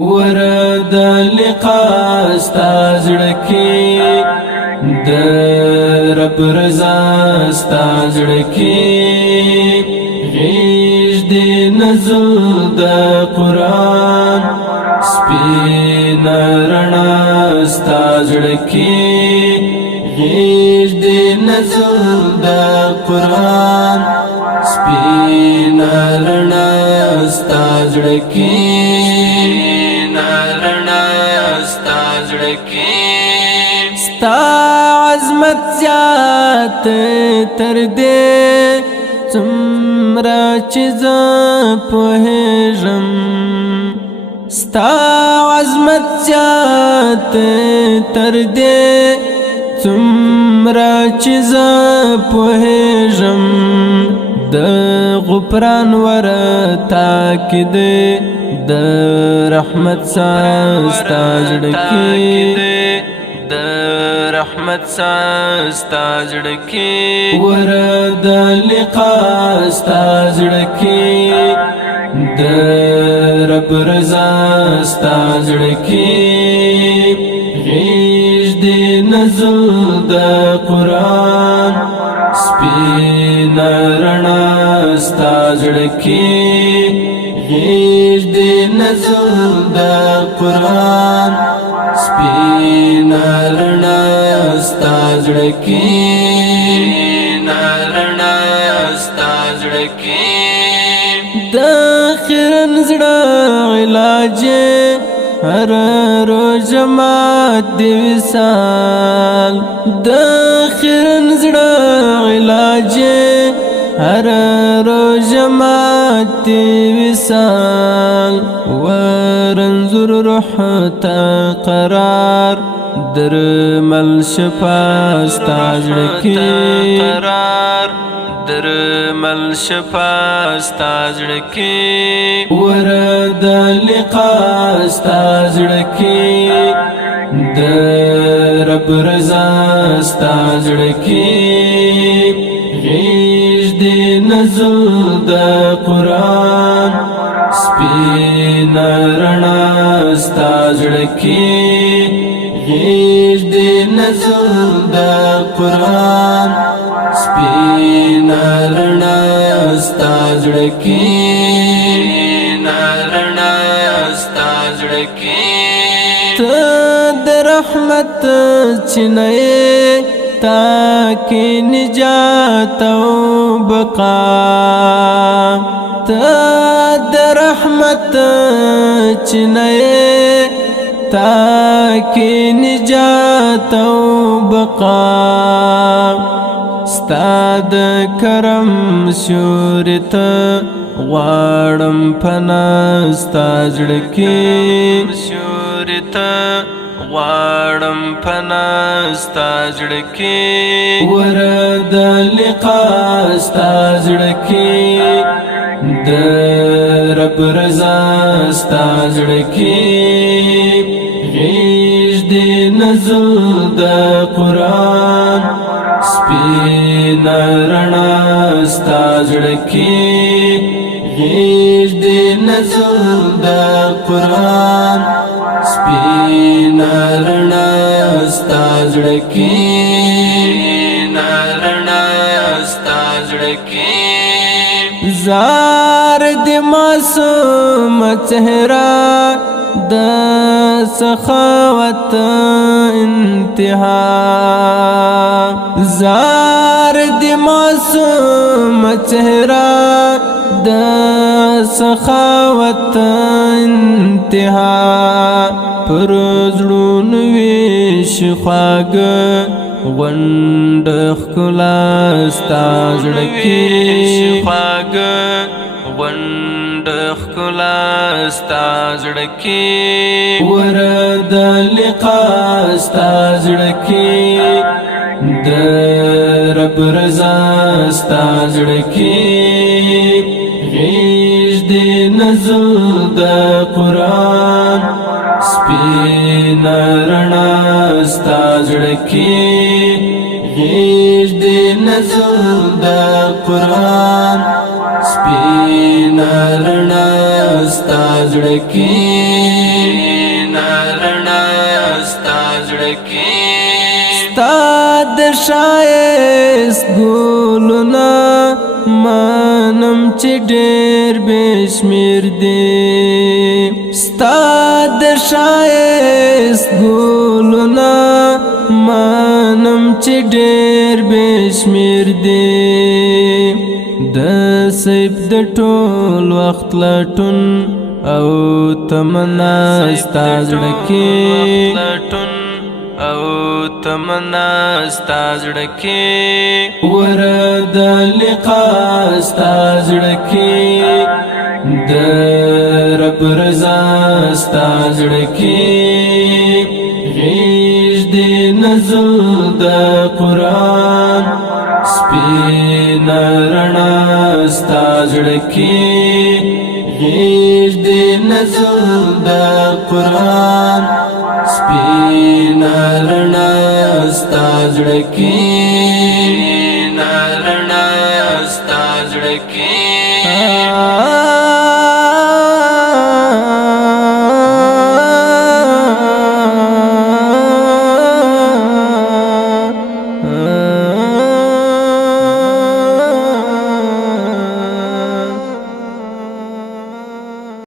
ورد لقا ستا زړه کې د رب رضا ستا زړه کې غیږ دې نزل د قرآن سپینه رڼا ستا زړه کې غیږ دې نزل د قرآن سپینه رڼا ستا زړه کې ستا عظمت زیات تر دې څومره چې زه پوهېږم ستا عظمت زیات تر دې څومره چې زه پوهېږم د غفران ورته کې د رحمت ستا زړه کې د رحمت ستا زړه کې ورد لقا ستا زړه کې د رب رضا ستا زړه کې غیږ دې نزل د قرآن سپینه رڼا ستا زړه کې غیږ دې نزل د قرآن سپینه رڼا ستا زړه کې د خیرن زړه علاج هر روز مات دی وصال د خیرن زړه علاج هر روز مات دی وصال ورنظر روح تا قرار درمل شفا ستا زړه کې قرار درمل شفا ستا زړه کې ورد لقا ستا زړه کې د رب رضا ستا زړه کې غیږ دې نزل د قرآن سپینه رڼا ستا زړه کې غیږ دې نزل د قرآن سپینه رڼا ستا زړه کې ته د رحمت چینه تا کې نجات او بقا ته د رحمت چینه تا کې نجات او بقا ستا د کرم شورت غواړم پناه ستا زړه کې شورت غواړم پناه ستا زړه کې ورد لقا ستا زړه کې د رب رضا ستا زړه کې غیږ دې نزل د قرآن سپینه رڼا ستا زړه کې غیږ دې نزل د قرآن سپینه رڼا ستا زړه کې زار دې معصوم چهره د سخاوت انتها زار دی معصوم چهره د سخاوت انتها پر زړونو ویش خواږه غونډه ښکلا ستا زړه کې خواږه غونډه ښکلا ستا زړه کې ورد لقا ستا زړه کې د رب رضا ستا زړه کې غیږ دې نزل د قرآن سپینه رڼا ستا زړه کې غیږ دې نزل د قرآن سپینه رڼا ستا زړه کې زړه کې ستا د ښایست ګلونه مانم چې ډېر بې شمېر دي ستا د ښایست ګلونه مانم چې ډېر بې شمېر دي د سیب د ټول وخت لټون او تمنا ستا زړه کې او تمنا ستا زړه کې ورد لقا ستا زړه کې د رب رضا ستا زړه کې غیږ دې نزل د قرآن سپینه رڼا ستا زړه کې غیږ دې نزل د قرآن سپینه رڼا ستا زړه کې